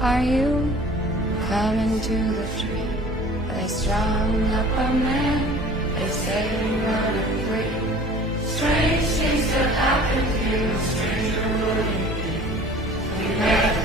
Are you coming to the tree? They strung up a man, they say you run free. Strange things that happen to you, stranger would it be? We met